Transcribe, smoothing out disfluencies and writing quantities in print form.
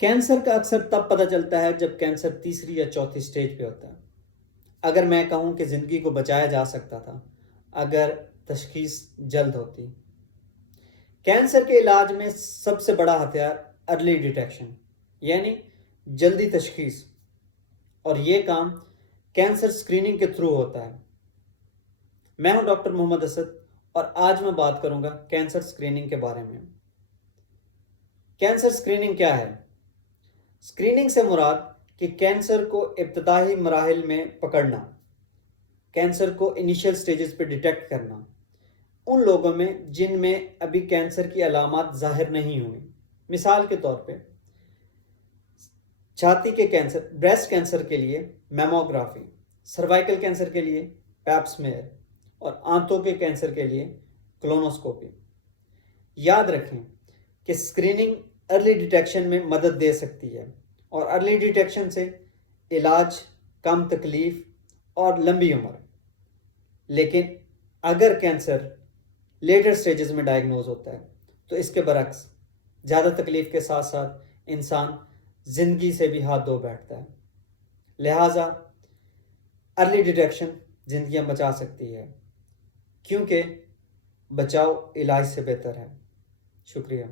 Cancer کا اکثر تب پتہ چلتا ہے جب کینسر تیسری یا چوتھی سٹیج پہ ہوتا ہے۔ اگر میں کہوں کہ زندگی کو بچایا جا سکتا تھا اگر تشخیص جلد ہوتی۔ کینسر کے علاج میں سب سے بڑا ہتھیار ارلی ڈیٹیکشن یعنی جلدی تشخیص، اور یہ کام کینسر اسکریننگ کے تھرو ہوتا ہے۔ میں ہوں ڈاکٹر محمد اسد اور آج میں بات کروں گا کینسر اسکریننگ کے بارے میں۔ کینسر اسکریننگ کیا ہے؟ اسکریننگ سے مراد کہ کینسر کو ابتدائی مراحل میں پکڑنا، کینسر کو انیشیل سٹیجز پہ ڈیٹیکٹ کرنا ان لوگوں میں جن میں ابھی کینسر کی علامات ظاہر نہیں ہوئی۔ مثال کے طور پہ چھاتی کے کینسر، بریسٹ کینسر کے لیے میموگرافی، سروائکل کینسر کے لیے پیپ سمیئر اور آنتوں کے کینسر کے لیے کولونوسکوپی۔ یاد رکھیں کہ اسکریننگ ارلی ڈیٹیکشن میں مدد دے سکتی ہے، اور ارلی ڈیٹیکشن سے علاج، کم تکلیف اور لمبی عمر۔ لیکن اگر کینسر لیٹر سٹیجز میں ڈائگنوز ہوتا ہے تو اس کے برعکس زیادہ تکلیف کے ساتھ ساتھ انسان زندگی سے بھی ہاتھ دھو بیٹھتا ہے۔ لہٰذا ارلی ڈیٹیکشن زندگیاں بچا سکتی ہے، کیونکہ بچاؤ علاج سے بہتر ہے۔ شکریہ۔